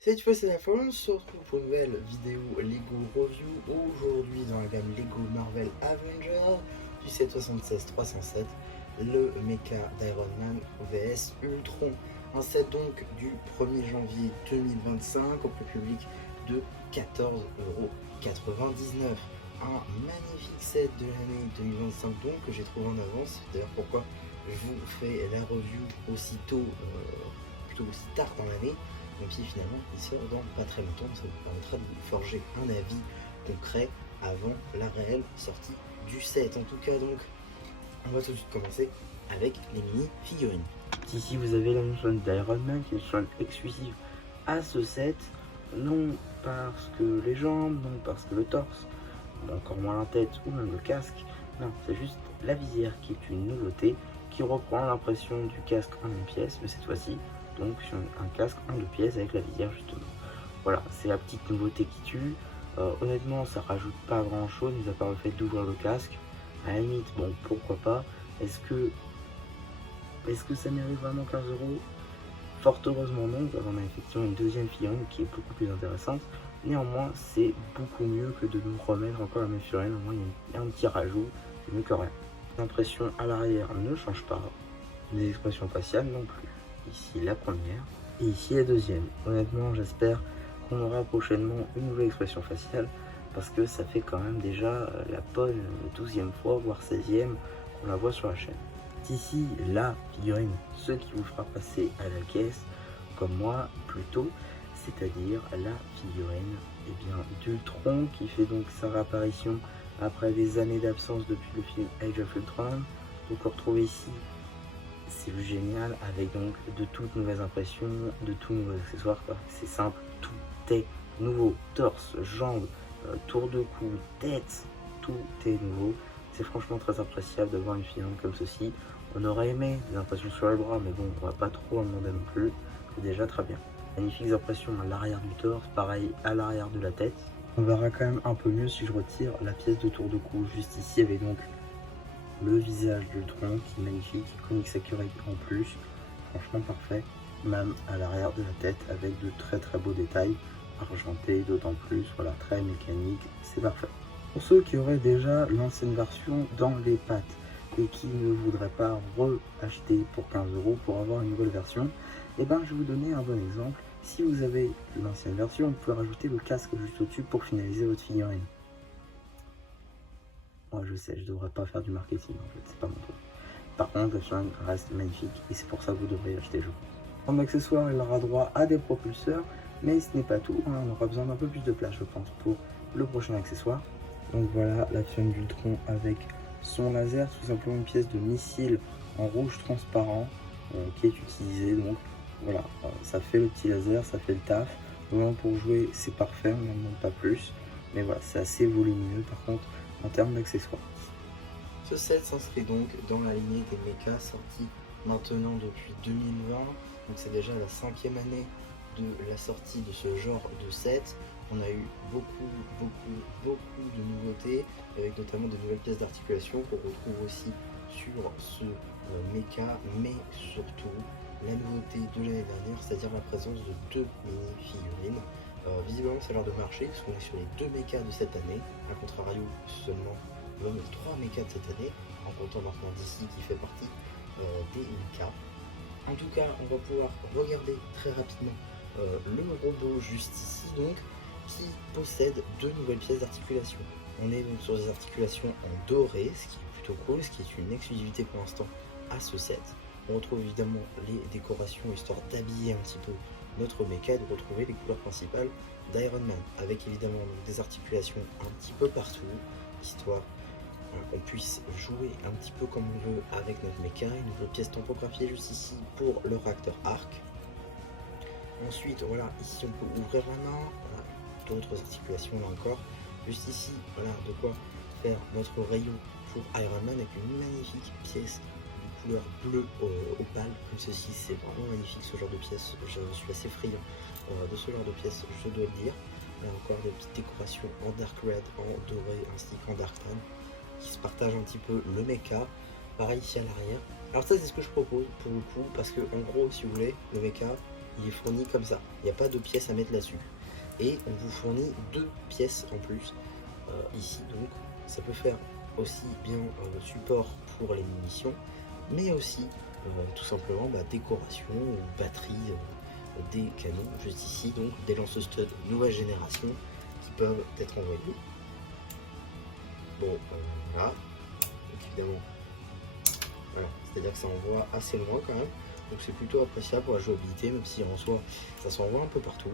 Cette fois c'est la fin, on se retrouve pour une nouvelle vidéo Lego Review. Aujourd'hui dans la gamme Lego Marvel Avengers du 776-307, le mecha d'Iron Man vs Ultron. Un set donc du 1er janvier 2025 au prix public de 14,99 €. Un magnifique set de l'année 2025 donc que j'ai trouvé en avance. C'est d'ailleurs pourquoi je vous fais la review aussitôt, plutôt aussi tard dans l'année. Même si finalement il sort dans pas très longtemps, ça vous permettra de vous forger un avis concret avant la réelle sortie du set. En tout cas donc, on va tout de suite commencer avec les mini figurines. Ici vous avez la mission d'Iron Man qui est une mission exclusive à ce set, non parce que les jambes, non parce que le torse, encore moins la tête ou même le casque, non, c'est juste la visière qui est une nouveauté qui reprend l'impression du casque en une pièce, mais cette fois-ci donc sur un casque en deux pièces avec la visière justement. Voilà, c'est la petite nouveauté qui tue. Honnêtement ça rajoute pas grand chose mis à part le fait d'ouvrir le casque. À la limite, bon pourquoi pas. Est-ce que ça mérite vraiment 15 €? Fort heureusement non, car on a effectivement une deuxième figurine qui est beaucoup plus intéressante. Néanmoins, c'est beaucoup mieux que de nous remettre encore la même figurine. Au moins, il y a un petit rajout, c'est mieux que rien. L'impression à l'arrière ne change pas, les expressions faciales non plus. Ici la première, et ici la deuxième. Honnêtement, j'espère qu'on aura prochainement une nouvelle expression faciale, parce que ça fait quand même déjà la bonne 12e fois, voire 16e, qu'on la voit sur la chaîne. Ici la figurine, ce qui vous fera passer à la caisse, comme moi plutôt, c'est-à-dire la figurine d'Ultron qui fait donc sa réapparition après des années d'absence depuis le film Age of Ultron. Donc on retrouve ici, c'est génial, avec donc de toutes nouvelles impressions, de tous nouveaux accessoires. C'est simple, tout est nouveau, torse, jambes, tour de cou, tête, tout est nouveau. C'est franchement très appréciable de voir une figurine comme ceci. On aurait aimé des impressions sur les bras, mais bon, on va pas trop en demander non plus. C'est déjà très bien. Magnifiques impressions à l'arrière du torse, pareil à l'arrière de la tête. On verra quand même un peu mieux si je retire la pièce de tour de cou juste ici, avec donc le visage d'Ultron qui est magnifique, Comics Accurate en plus, franchement parfait. Même à l'arrière de la tête avec de très très beaux détails, argentés d'autant plus, voilà, très mécanique, c'est parfait. Pour ceux qui auraient déjà l'ancienne version dans les pattes et qui ne voudraient pas re-acheter pour 15 € pour avoir une nouvelle version, et ben je vais vous donner un bon exemple. Si vous avez l'ancienne version, vous pouvez rajouter le casque juste au-dessus pour finaliser votre figurine. Moi je sais, je devrais pas faire du marketing en fait, c'est pas mon truc. Par contre, la figurine reste magnifique et c'est pour ça que vous devriez l'acheter, je pense. En accessoire, il aura droit à des propulseurs, mais ce n'est pas tout, hein, on aura besoin d'un peu plus de place je pense pour le prochain accessoire. Donc voilà la figurine d'Ultron avec son laser, tout simplement une pièce de missile en rouge transparent qui est utilisée. Donc voilà, ça fait le petit laser, ça fait le taf. Vraiment pour jouer c'est parfait, on n'en demande pas plus. Mais voilà, c'est assez volumineux par contre en termes d'accessoires. Ce set s'inscrit donc dans la lignée des mechas sortis maintenant depuis 2020. Donc c'est déjà la 5e année de la sortie de ce genre de set. On a eu beaucoup de nouveautés, avec notamment de nouvelles pièces d'articulation qu'on retrouve aussi sur ce mecha, mais surtout la nouveauté de l'année dernière, c'est-à-dire la présence de 2 mini-figurines. Visiblement ça a l'air de marcher, parce qu'on est sur les 2 mechas de cette année, a contrario seulement les 3 mechas de cette année, en comptant maintenant DC qui fait partie des mechas. En tout cas, on va pouvoir regarder très rapidement le robot juste ici, donc, qui possède 2 nouvelles pièces d'articulation. On est donc sur des articulations en doré, ce qui est plutôt cool, ce qui est une exclusivité pour l'instant à ce set. On retrouve évidemment les décorations, histoire d'habiller un petit peu notre mecha et de retrouver les couleurs principales d'Iron Man, avec évidemment donc, des articulations un petit peu partout, histoire qu'on puisse jouer un petit peu comme on veut avec notre mecha. Une nouvelle pièce tampographiée juste ici pour le réacteur arc. Ensuite, voilà, ici on peut ouvrir la main, voilà, d'autres articulations là encore. Juste ici, voilà de quoi faire notre rayon pour Iron Man avec une magnifique pièce de couleur bleue opale comme ceci. C'est vraiment magnifique ce genre de pièce. Je suis assez friand de ce genre de pièce, je dois le dire. Là encore des petites décorations en dark red, en doré ainsi qu'en dark tan qui se partagent un petit peu le mecha. Pareil ici à l'arrière. Alors ça c'est ce que je propose pour le coup, parce que en gros si vous voulez, le mecha il est fourni comme ça. Il n'y a pas de pièces à mettre là-dessus. Et on vous fournit 2 pièces en plus ici. Donc ça peut faire aussi bien support pour les munitions, mais aussi tout simplement décoration ou batterie des canons juste ici. Donc des lance-stud nouvelle génération qui peuvent être envoyés. Bon, voilà. Donc évidemment, voilà, c'est-à-dire que ça envoie assez loin quand même. Donc c'est plutôt appréciable pour la jouabilité, même si en soi ça s'envoie un peu partout.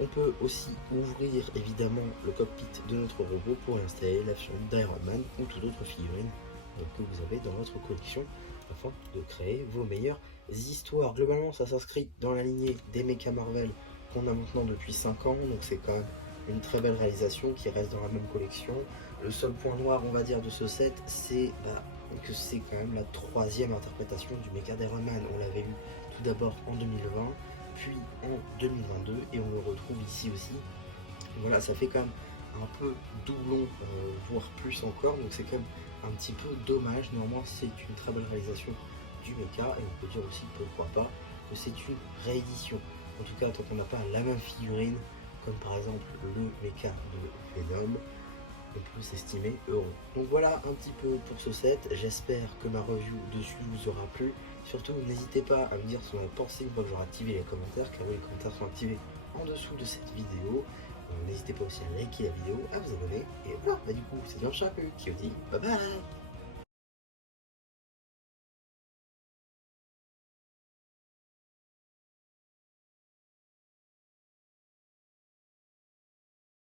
On peut aussi ouvrir évidemment le cockpit de notre robot pour installer la fiole d'Iron Man ou toute autre figurine que vous avez dans votre collection afin de créer vos meilleures histoires. Globalement, ça s'inscrit dans la lignée des mecha Marvel qu'on a maintenant depuis 5 ans, donc c'est quand même une très belle réalisation qui reste dans la même collection. Le seul point noir, on va dire, de ce set, c'est que c'est quand même la 3e interprétation du mecha d'Iron Man. On l'avait eu tout d'abord en 2020, puis en 2022, et on le retrouve ici aussi. Voilà, ça fait quand même un peu doublon, voire plus encore, donc c'est quand même un petit peu dommage. Néanmoins, c'est une très belle réalisation du mecha, et on peut dire aussi, pourquoi pas, que c'est une réédition. En tout cas, tant qu'on n'a pas la même figurine, comme par exemple le mecha de Venom, on peut s'estimer heureux. Donc voilà un petit peu pour ce set. J'espère que ma review dessus vous aura plu. Surtout, n'hésitez pas à me dire ce que vous en pensez une fois que j'aurai activé les commentaires, car oui, les commentaires sont activés en dessous de cette vidéo. N'hésitez pas aussi à liker la vidéo, à vous abonner. Et voilà, du coup, c'est bien Chapu qui vous dit bye bye.